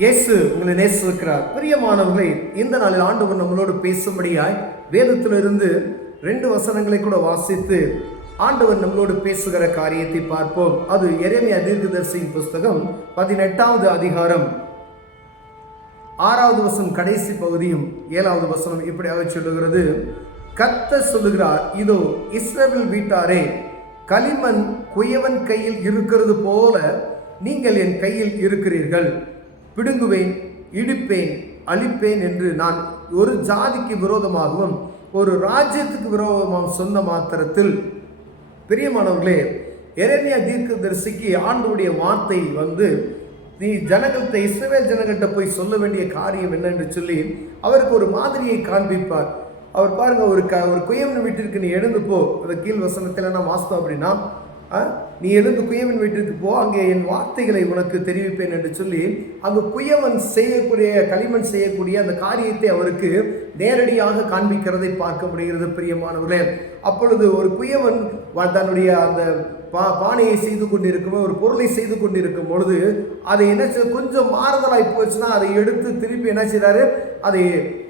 இயேசு உங்களை நேசிக்கிறார். பிரியமானவர்களே, இந்த நாளில் ஆண்டவர் நம்மளோடு பேசும்படியாய் வேதத்திலிருந்து 2 வசனங்களை கூட வாசித்து ஆண்டவர் நம்மளோடு பேசுகிற காரியத்தை பார்ப்போம். அது எரேமியா தீர்க்கதரிசியின் புஸ்தகம் 18வது அதிகாரம் 6வது வசனம் கடைசி பகுதியும் 7வது வசனம் இப்படியாக சொல்லுகிறது. கர்த்தர் சொல்லுகிறார், இதோ இஸ்ரவேல் வீட்டாரே, களிமண் குயவன் கையில் இருக்கிறது போல நீங்கள் என் கையில் இருக்கிறீர்கள். பிடுங்குவேன், இடிப்பேன், அழிப்பேன் என்று நான் ஒரு ஜாதிக்கு விரோதமாகவும் ஒரு ராஜ்யத்துக்கு விரோதமாகவும் சொன்ன மாத்திரத்தில், பிரியமானவர்களே, எரேமியா தீர்க்கதரிசிக்கு ஆண்டவருடைய வார்த்தை நீ ஜனங்கள்கிட்ட, இஸ்ரவேல் ஜனங்கள்கிட்ட போய் சொல்ல வேண்டிய காரியம் என்ன என்று சொல்லி அவருக்கு ஒரு மாதிரியை காண்பிப்பார். அவர் பாருங்க, ஒரு குயவன் வீட்டிற்கு நீ எழுந்து போ. அந்த கீழ் வசனத்தில் நான் வாஸ்தவம் அப்படின்னா, நீ எழுந்து குயவன் வீட்டிற்கு போ, அங்கே என் வார்த்தைகளை உனக்கு தெரிவிப்பேன் என்று சொல்லி அங்கு குயவன் செய்யக்கூடிய, களிமண் செய்யக்கூடிய அந்த காரியத்தை அவருக்கு நேரடியாக காண்பிக்கிறதை பார்க்க முடிகிறது. பிரியமானவர்களே, அப்பொழுது ஒரு குயவன் தன்னுடைய அந்த பானையை செய்து கொண்டிருக்கும், ஒரு பொருளை செய்து கொண்டிருக்கும் பொழுது அதை என்ன கொஞ்சம் மாறுதலாய் போச்சுன்னா அதை எடுத்து திருப்பி என்ன செய்கிறாரு, அதை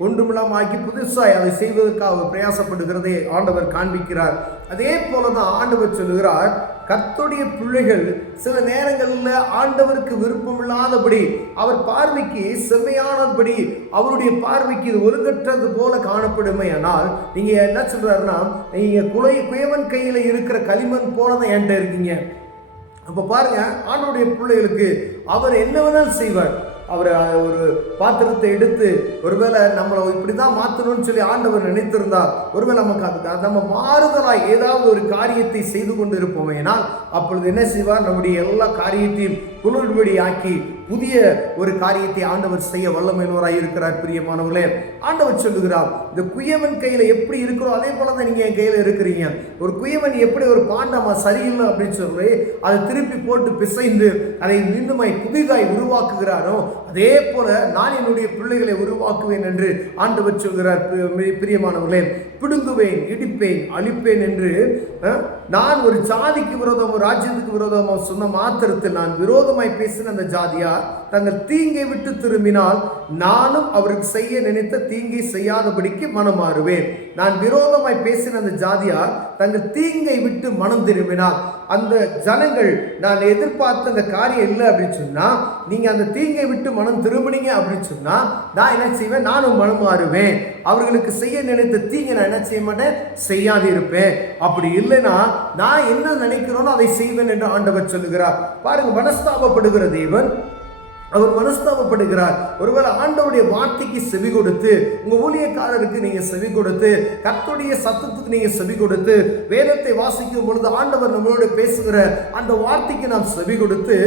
ஒன்றுமில்லாமல் ஆக்கி புதுசாய் அதை செய்வதற்காக பிரயாசப்படுகிறதை ஆண்டவர் காண்பிக்கிறார். அதே போல தான் ஆண்டவர் சொல்லுகிறார், கர்த்தருடைய பிள்ளைகள் சில நேரங்களில் ஆண்டவருக்கு விருப்பமில்லாதபடி, அவர் பார்வைக்கு செம்மையானபடி, அவருடைய பார்வைக்கு இது ஒழுங்கற்றது போல காணப்படுமே. ஆனால் நீங்க என்ன சொல்றாருன்னா, நீங்க குயவன் கையில இருக்கிற களிமண் போல தான் என்கிட்ட இருக்கீங்க. அப்ப பாருங்க, ஆண்டவருடைய பிள்ளைகளுக்கு அவர் என்ன வேணாலும் செய்வார். அவர் ஒரு பாத்திரத்தை எடுத்து, ஒருவேளை நம்மளை இப்படி தான் மாற்றணும்னு சொல்லி ஆண்டவர் நினைத்திருந்தார், ஒருவேளை நமக்கு அதுக்கு நம்ம மாறுதலாய் ஏதாவது ஒரு காரியத்தை செய்து கொண்டு இருப்போம். ஏனால் அப்பொழுது என்ன செய்வார், நம்முடைய எல்லா காரியத்தையும் குளிர்படி ஆக்கி புதிய ஒரு காரியத்தை ஆண்டவர் செய்ய வல்லமையுள்ளவராய் இருக்கிறார். பிரியமானவர்களே, ஆண்டவர் சொல்லுகிறார், இந்த குயவன் கையில எப்படி இருக்கிறோம் அதே போலதான் நீங்க என் கையில இருக்கிறீங்க. ஒரு குயவன் எப்படி ஒரு பாண்டமா சரியில்லை அப்படின்னு சொல்லி அதை திருப்பி போட்டு பிசைந்து அதை மீண்டுமாய் புதிதாய் உருவாக்குகிறாரோ, அதே போல நான் என்னுடைய பிள்ளைகளை உருவாக்குவேன் என்று ஆண்டவர் சொல்கிறார். பிரியமானவர்களே, பிடுங்குவேன், இடிப்பேன், அழிப்பேன் என்று நான் ஒரு ஜாதிக்கு விரோதமோ ராஜ்யத்துக்கு விரோதமோ சொன்ன மாத்திரத்தில் நான் விரோதமாய் பேசின அந்த ஜாதியார் தங்கள் தீங்கை விட்டு திரும்பினால் நானும் அவருக்கு செய்ய நினைத்த தீங்கை செய்யாதபடிக்கு மனம் மாறுவேன். நான் விரோதமாய் பேசின அந்த ஜாதியார் தங்கள் தீங்கை விட்டு மனம் திரும்பினால், அந்த ஜனங்கள் நான் எதிர்பார்த்த அந்த காரியம் இல்லை அப்படின்னு சொன்னா, நீங்க அந்த தீங்கை விட்டு மனம் திரும்பினீங்க அப்படின்னு சொன்னா நான் என்ன செய்வேன், நானும் மனம் மாறுவேன். அவர்களுக்கு செய்ய நினைத்த தீங்கை நான் என்ன செய்ய மாட்டேன், செய்யாது இருப்பேன். அப்படி இல்லைன்னா நான் என்ன நினைக்கிறோனோ அதை செய்வேன் என்று ஆண்டவர் சொல்லுகிறார். பாருங்க, மனஸ்தாபப்படுகிற தேவன், அவர் மனஸ்தாபப்படுகிறார். ஒருவேளை ஆண்டவருடைய வார்த்தைக்கு செவி கொடுத்து, உங்க ஊழியக்காரருக்கு நீங்க செவி கொடுத்து, கர்த்தருடைய சத்தத்துக்கு நீங்க செவி கொடுத்து, வேதத்தை வாசிக்கும் பொழுது ஆண்டவர் நம்மளோட பேசுகிற அந்த வார்த்தைக்கு நாம் செவி கொடுத்து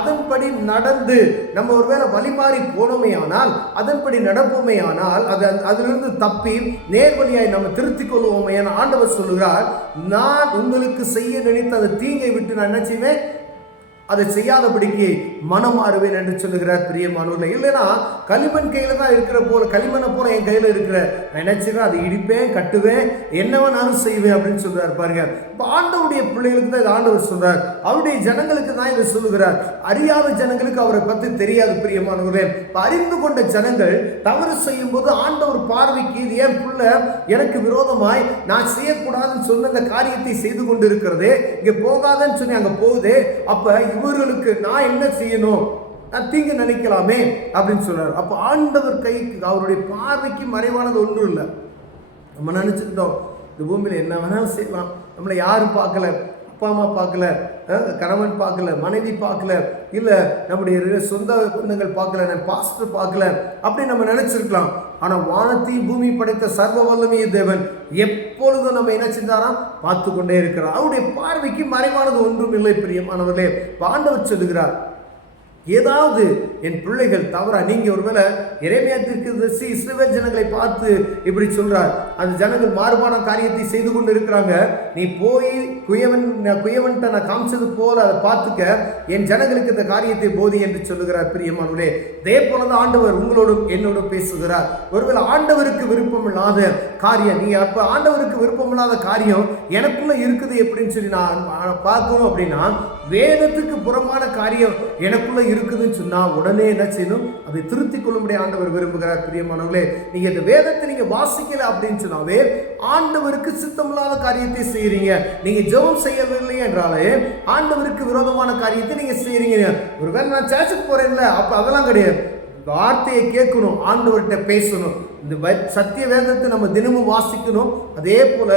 அதன்படி நடந்து நம்ம ஒருவேளை வழிமாறி போனோமே ஆனால், அதன்படி நடப்போமே ஆனால், அதிலிருந்து தப்பி நேர்வழியாய் நம்ம திருத்திக் கொள்வோமே என ஆண்டவர் சொல்லுகிறார், நான் உங்களுக்கு செய்ய நினைத்த அந்த தீங்கை விட்டு நான் என்ன செய்வேன், அதை செய்யாதபடிக்கு மனம் மாறுவேன் என்று சொல்லுகிறார். பிரியமானவர்களே, இல்லைன்னா களிமண் கையில தான் இருக்கிற போல, களிமண்ணை போல என் கையில இருக்கிற நான் நினைச்சுவேன், அதை இடிப்பேன், கட்டுவேன், என்னவா நானும் செய்வேன் அப்படின்னு சொல்றாரு. பாருங்க, இப்போ ஆண்டவருடைய பிள்ளைகளுக்கு தான் இதை ஆண்டவர் சொல்றார், அவருடைய ஜனங்களுக்கு தான் இதை சொல்லுகிறார். அறியாத ஜனங்களுக்கு அவரை பற்றி தெரியாது. பிரியமானவர்களே, அறிந்து கொண்ட ஜனங்கள் தவறு செய்யும் போது ஆண்டவர் பார்வைக்கு இது ஏன் பிள்ளை எனக்கு விரோதமாய் நான் செய்யக்கூடாதுன்னு சொன்ன அந்த காரியத்தை செய்து கொண்டு இருக்கிறதே, இங்க போகாதன்னு சொல்லி அங்க போகுதே, அப்ப இவர்களுக்கு நான் என்ன செய்யணும், நான் தீங்கு நினைக்கலாமே அப்படின்னு சொல்றாரு. அப்ப ஆண்டவர் கைக்கு, அவருடைய பார்வைக்கு மறைவானது ஒன்றும் இல்லை. நம்ம நினைச்சுக்கிட்டோம் இந்த பூமியில என்ன வேணாலும் செய்யலாம், நம்மளை யாரும் பார்க்கல, அப்பா அம்மா பார்க்கல, கணவன் பார்க்கல, மனைவி பார்க்கல, இல்லை நம்முடைய சொந்த பந்தங்கள் பார்க்கல, நான் பாஸ்டர் பார்க்கல அப்படி நம்ம நினைச்சிருக்கலாம். ஆனா வானத்தையும் பூமி படைத்த சர்வ வல்லமைய தேவன் எப்பொழுதும் நம்ம என்ன செஞ்சாராம், பார்த்து கொண்டே இருக்கிறார். அவருடைய பார்வைக்கு மறைவானது ஒன்றும் இல்லை. பிரியமானவர்களே, ஆண்டவர் சொல்லுகிறார், ஏதாவது என் பிள்ளைகள் தவறா, நீங்க ஒருவேளை எரேமியா தீர்க்கதரிசி இஸ்ரவேல் ஜனங்களை பார்த்து இப்படி சொல்றார், அந்த ஜனங்கள் மாறுபான காரியத்தை செய்து கொண்டு இருக்கிறாங்க, நீ போய் குயவன்ட்ட நான் காமிச்சது போல அதை பார்த்துக்க, என் ஜனங்களுக்கு இந்த காரியத்தை போதி என்று சொல்லுகிறார். பிரியமானவர்களே, இதே போலதான் ஆண்டவர் உங்களோடும் என்னோடும் பேசுகிறார். ஒருவேளை ஆண்டவருக்கு விருப்பம் இல்லாத காரியம், நீ அப்ப ஆண்டவருக்கு விருப்பம் இல்லாத காரியம் எனக்குள்ள இருக்குது எப்படின்னு சொல்லி நான் பார்க்கணும் அப்படின்னா, வேதத்துக்கு புறமான காரியம் எனக்குள்ள இருக்குதுன்னு சொன்னா உடனே என்ன செய்யணும்? அதை திருத்திக் கொள்ளும்படி ஆண்டவர் விரும்புகிறார். பிரியமானவர்களே, நீங்க இந்த வேதத்தை நீங்க வாசிக்கல அப்படின்னு சொன்னாவே ஆண்டவருக்கு சித்தமில்லாத காரியத்தை செய்யறீங்க. நீங்க ஜெபம் செய்யவில்லை என்றாலே ஆண்டவருக்கு விரோதமான காரியத்தை நீங்க செய்யறீங்க. ஒருவேளை நான் சர்ச்சுக்கு போறேன்ல, அப்ப அதெல்லாம் கிடையாது. வார்த்தையை கேட்கணும், ஆண்டவர்கிட்ட பேசணும். இந்த சத்திய வேதத்தை நம்ம தினமும் வாசிக்கணும், அதே போல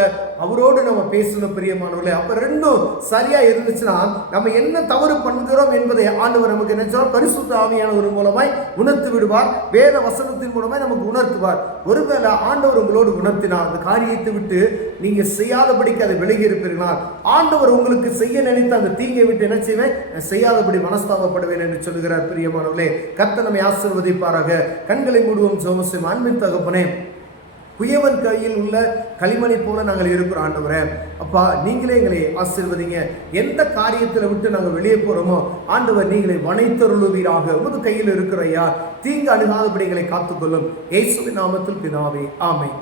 அவரோடு நம்ம பேசணும். பிரியமானவர்களே, அப்ப ரெண்டும் சரியா இருந்துச்சுன்னா நம்ம என்ன தவறு பண்ணுகிறோம் என்பதை ஆண்டவர் நமக்கு என்ன பரிசுத்த ஆவியானவர் மூலமாய் உணர்த்து விடுவார். வேத வசனத்தின் மூலமாய் நமக்கு உணர்த்துவார். ஒருவேளை ஆண்டவர் உங்களோடு உணர்த்தினார், அந்த காரியத்தை விட்டு நீங்க செய்யாதபடிக்கு அதை விலகி இருப்பீர்களா, ஆண்டவர் உங்களுக்கு செய்ய நினைத்த அந்த தீங்கை விட்டு என்ன செய்வேன்? செய்யாதபடி மனஸ்தாபப்படுவேன் என்று சொல்லுகிறார். பிரியமானவர்களே, கர்த்தர் நம்மை ஆசீர்வதிப்பாராக. கண்களை மூடுவோம், ஜெபம் செய்வோம். அன்பின் தகப்பனே, குயவன் கையில் உள்ள களிமணி போல நாங்கள் இருக்கிறோம். ஆண்டவரே, அப்பா, நீங்களே எங்களை ஆசீர்வதிங்க. எந்த காரியத்தில் விட்டு நாங்கள் வெளியே போறோமோ ஆண்டவர் நீங்களை வனைத்தருளுவீராக. உமது கையில் இருக்கிற ஐயா, தீங்கு அணுகாதபடி எங்களை காத்துக்கொள்ளும். இயேசுவின் நாமத்தில் பிதாவே, ஆமென்.